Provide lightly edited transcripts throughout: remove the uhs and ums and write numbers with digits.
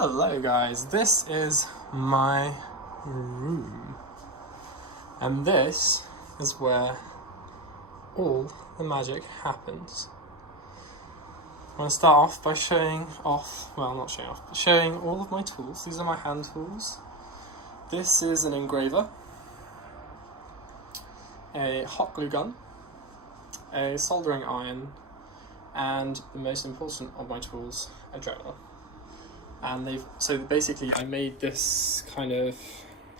Hello guys, this is my room, and this is where all the magic happens. I'm going to start off by showing all of my tools. These are my hand tools. This is an engraver, a hot glue gun, a soldering iron, and the most important of my tools, a dremel. And so basically I made this kind of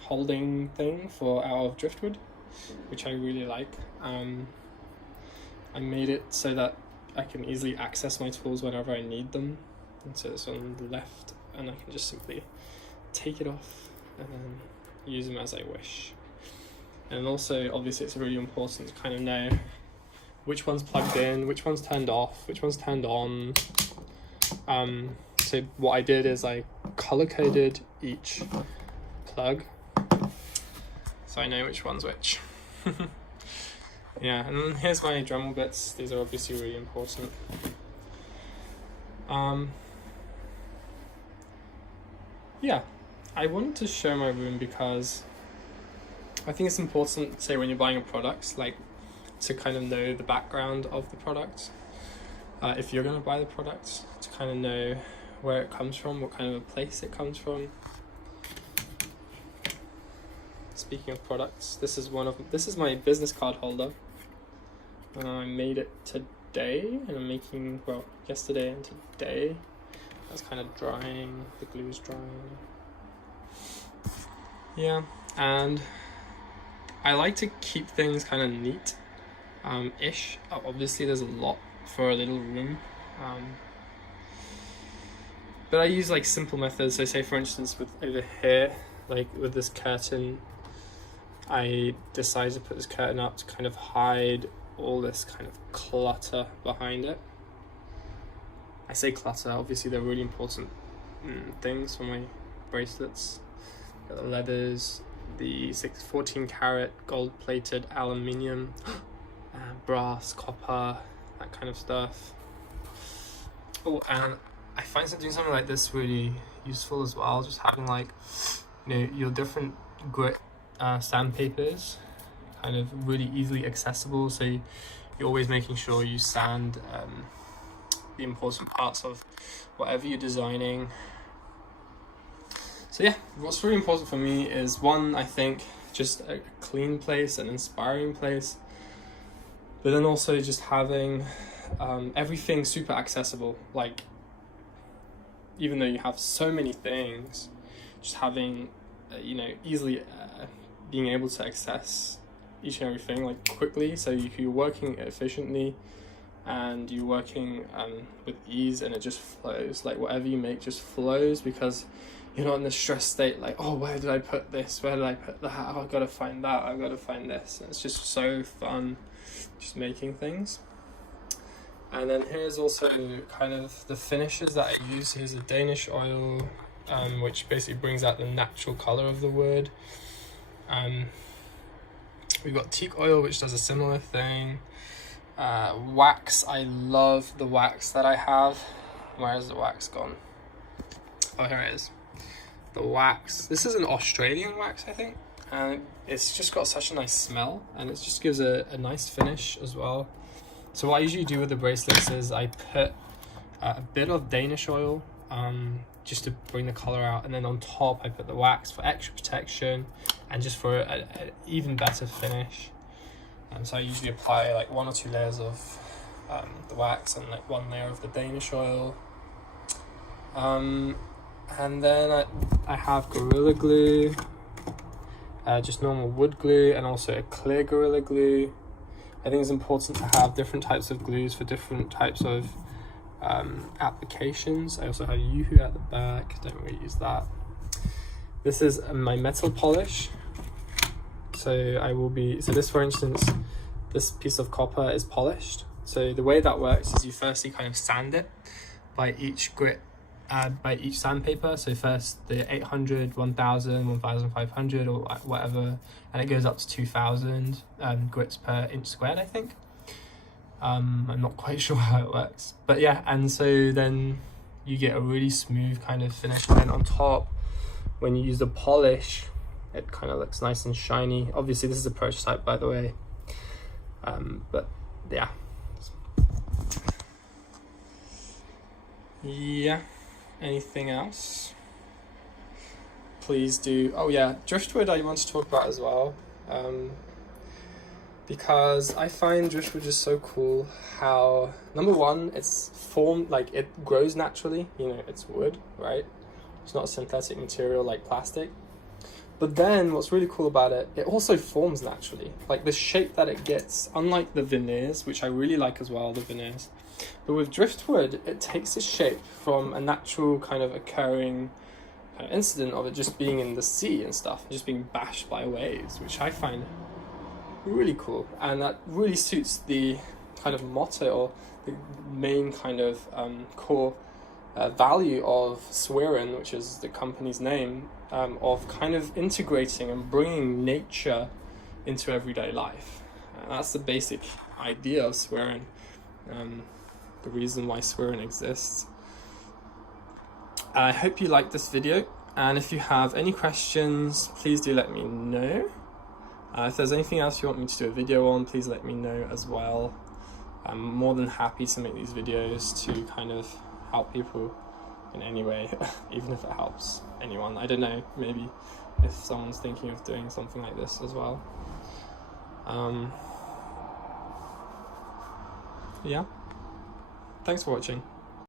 holding thing out of driftwood, which I really like. I made it so that I can easily access my tools whenever I need them. And so it's on the left, and I can just simply take it off and then use them as I wish. And also, obviously, it's really important to kind of know which one's plugged in, which one's turned off, which one's turned on. So what I did is I color-coded each plug, so I know which one's which. Yeah, and then here's my Dremel bits. These are obviously really important. Yeah, I wanted to show my room because I think it's important, say when you're buying a product, like to kind of know the background of the product. If you're going to buy the product, to kind of know where it comes from, what kind of a place it comes from. Speaking of products, this is my business card holder. I made it today, and I'm making, yesterday and today. That's kind of drying, the glue is drying. Yeah, and I like to keep things kind of neat, ish. Obviously there's a lot for a little room. But I use like simple methods. So say for instance with over here, like with this curtain, I decided to put this curtain up to kind of hide all this kind of clutter behind it. I say clutter, obviously they're really important things for my bracelets. The leathers, the 14 karat gold plated aluminium, brass, copper, that kind of stuff. Oh, and I find doing something like this really useful as well, just having like, your different grit sandpapers kind of really easily accessible, so you're always making sure you sand the important parts of whatever you're designing. So yeah, what's really important for me is, one, I think just a clean place, an inspiring place, but then also just having everything super accessible. Like, even though you have so many things, just having, easily being able to access each and everything like quickly, so you're working efficiently and you're working with ease, and it just flows. Like whatever you make just flows, because you're not in the stress state like, oh, where did I put this? Where did I put that? Oh, I've got to find that. I've got to find this. And it's just so fun just making things. And then here's also kind of the finishes that I use. Here's a Danish oil, which basically brings out the natural color of the wood. We've got teak oil, which does a similar thing. Wax, I love the wax that I have. Where is the wax gone? Oh, here it is. The wax. This is an Australian wax, I think. And it's just got such a nice smell, and it just gives a nice finish as well. So what I usually do with the bracelets is I put a bit of Danish oil just to bring the color out, and then on top I put the wax for extra protection and just for an even better finish. And so I usually apply like 1 or 2 layers of the wax and like 1 layer of the Danish oil. And then I have Gorilla Glue, just normal wood glue, and also a clear Gorilla Glue. I think it's important to have different types of glues for different types of applications. I also have Yoo-hoo at the back, don't really use that. This is my metal polish. So this, for instance, this piece of copper is polished. So the way that works is you firstly kind of sand it by each grit, by each sandpaper. So first the 800, 1000, 1500 or whatever, and it goes up to 2000 grits per inch squared, I think. I'm not quite sure how it works, but yeah. And so then you get a really smooth kind of finish. And on top, when you use the polish, it kind of looks nice and shiny. Obviously this is a prototype, by the way, but yeah. Anything else? Please do. Oh yeah, driftwood I want to talk about as well, because I find driftwood just so cool. How, number one, it's formed, like it grows naturally, you know, it's wood, right? It's not a synthetic material like plastic. But then what's really cool about it, it also forms naturally. Like the shape that it gets, unlike the veneers, which I really like as well, the veneers. But with driftwood, it takes its shape from a natural kind of occurring kind of incident of it just being in the sea and stuff, just being bashed by waves, which I find really cool. And that really suits the kind of motto, or the main kind of core value of Sweren, which is the company's name, of kind of integrating and bringing nature into everyday life. That's the basic idea of Sweren, the reason why Sweren exists. I hope you liked this video, and if you have any questions, please do let me know. If there's anything else you want me to do a video on, please let me know as well. I'm more than happy to make these videos to kind of help people in any way, even if it helps anyone. I don't know, maybe if someone's thinking of doing something like this as well. Yeah, thanks for watching.